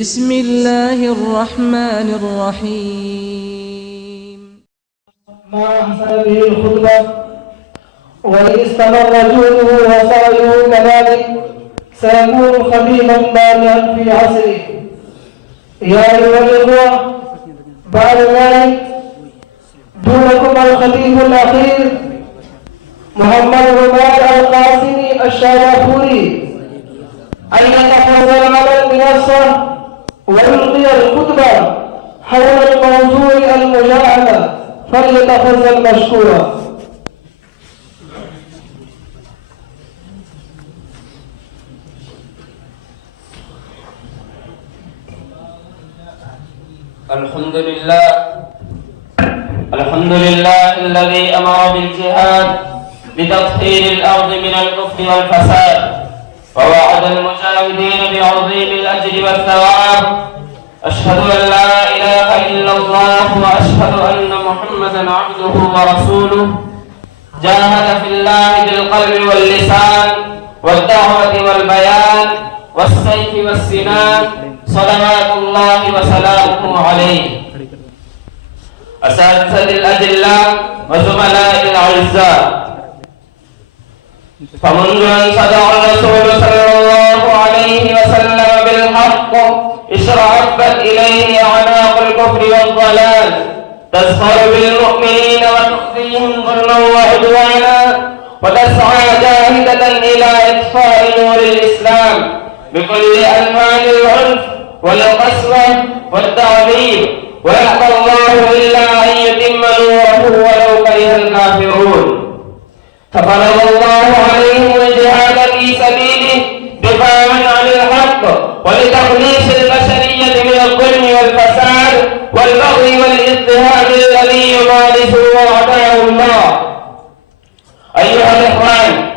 بسم الله الرحمن الرحيم. ما أحسن به الخطبة، وإن استمر جوده وسعيه كذلك سيكون خفيفا بارعا في عصره. يا أيها الإخوة، بعد ذلك دونكم الخطيب الأخير محمد رماد القاسمي الشارفوري أن يتفضل على المنصة ويلقي الخطبة حول الموضوع المجاهدة، فليتفضل مشكورا. الحمد لله الذي أمر بالجهاد لتطهير الأرض من الكفر والفساد، ووعد المجاهدين بعظيم الأجر والثواب. أشهد أن لا إله إلا الله وأشهد أن محمدا عبده ورسوله. جاهد في الله بالقلب واللسان والدعوة والبيان والسيف والسنان، صلوات الله وسلامه عليه. أساتذة الأجلاء وزملاء الأعزاء، فمنذ أن صدق الرسول صلى الله عليه وسلم بالحق اشرعبت إليه أعناق الكفر والضلال، تسخر بالمؤمنين وتؤذيهم ظلما وعدوانا، وتسعى جاهدة إلى إطفاء نور الإسلام بكل أنواع العنف والقسوة والتعذيب، ويأبى الله إلا أن يتم نوره ولو كره الكافرون. ففرض الله عليهم الجهاد في سبيله دفاعا عن الحق ولتخليص البشرية من الظلم والفساد والبغي والاضطهاد الذي يمارسه أعداء الله. أيها الإخوان،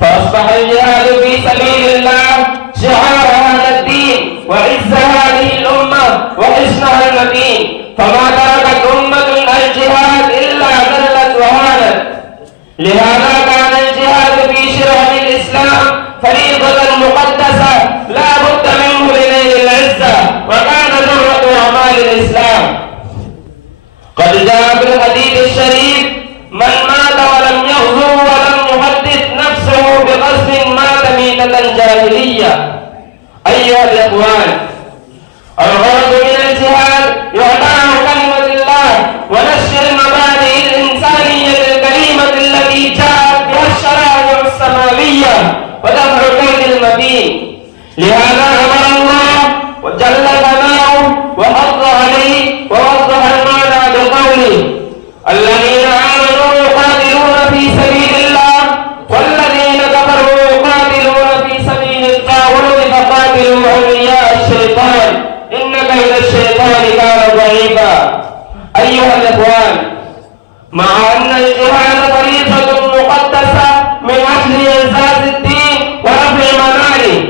فأصبح الجهاد في سبيل الله شعار هذا الدين وعز هذه الأمة وحصنها المتين، فما تركت أمة الجهاد إلا ذلت وهانت. لهذا كان الجهاد في شرع الإسلام فريضة مقدسة لا بد منه لنيل العزة، وكان ذروة أعمال الإسلام. قد جاء في الحديث الشريف: من مات ولم يغزو ولم يحدث نفسه بغزو مات ميتة جاهلية. أيها الإخوان، الغرض من الجهاد إعلاء كلمة الله ونشر المبادئ الإنسانية الكريمة التي جاءت بها الشرائع السماوية ودفع كيد المتين. لهذا أمر الله وجل ثناؤه وحض عليه ووضح المعنى بقوله: الذين آمنوا يقاتلون في سبيل الله والذين كفروا يقاتلون في سبيل الطاغوت فقاتلوا أولياء الشيطان إن كيد الشيطان كان ضعيفا. أيها الإخوان، مع أن الجهاد طريقة مقدسة من أجل إعزاز الدين ورفع مناره،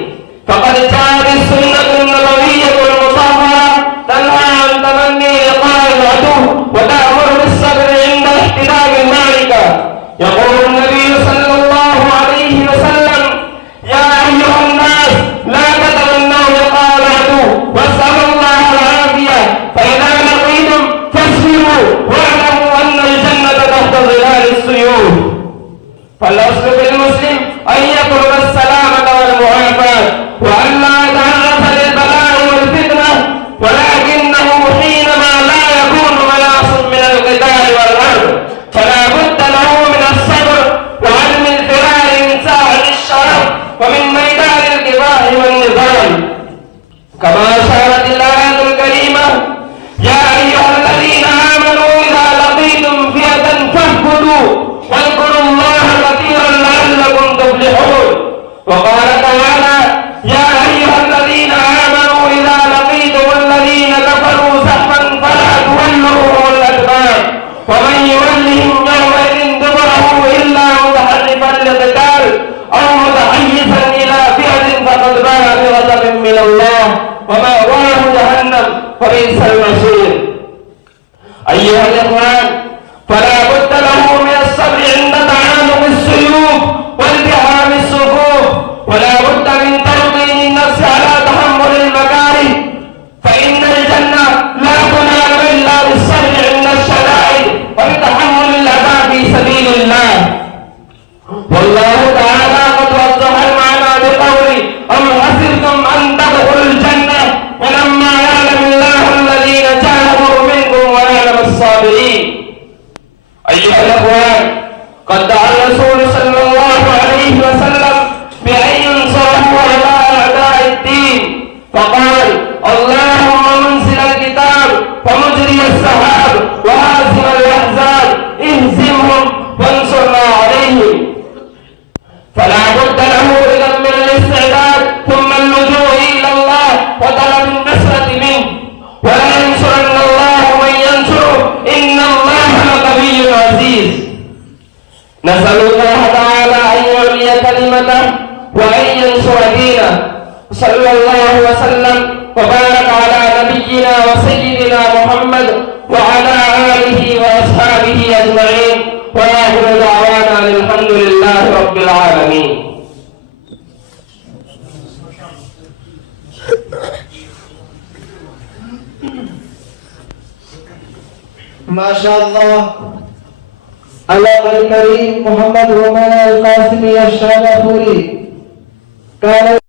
فقد جاءت السنة النبوية المطهرة تنهى عن تمني لقاء العدو وتأمر بالصبر عند احتداء المعركة. يقول النبي صلى الله عليه وسلم: يا أيها الناس، لا تتمنوا لقاء العدو واسألوا الله العافية، فإذا لقيتم فاصبروا واعلموا أن الجنة تحت ظلال السيوف. فالأصل في المسلم أن يطلب السلامة والمعافاة، وأن لا يتعرض للبلاء والفتنة، ولكنه حينما لا يكون مناص من القتال والحرب فلا بد له من الصبر وعدم الفرار من ساحة الشرف ومن ميدان الكفاح والنظام. كما أشارت الآية الكريمة: يا أيها الذين آمنوا إذا لقيتم فئة فاثبتوا واذكروا الله كثيرا لعلكم تفلحون. وقال تعالى: يا أيها الذين آمنوا إذا لقيتم الذين كفروا زحفا فلا تولوهم الأدبار ومن يولهم يومئذ دبره إلا متحرفا لقتال أو متحيزا إلى فئة فقد باء بغضب من الله ومأواه جهنم وبئس المصير. أيها الإخوان، فلا بد له من الصبر عند تعانق السيوف والتحام الصفوف، ولا بد من ترضي النفس على تحمل المكان سيدنا محمد وعلى آله وأصحابه أجمعين وآخر دعوانا الحمد لله رب العالمين. ما شاء الله. الأخ الكريم محمد رومان القاسمي الشرفوري كان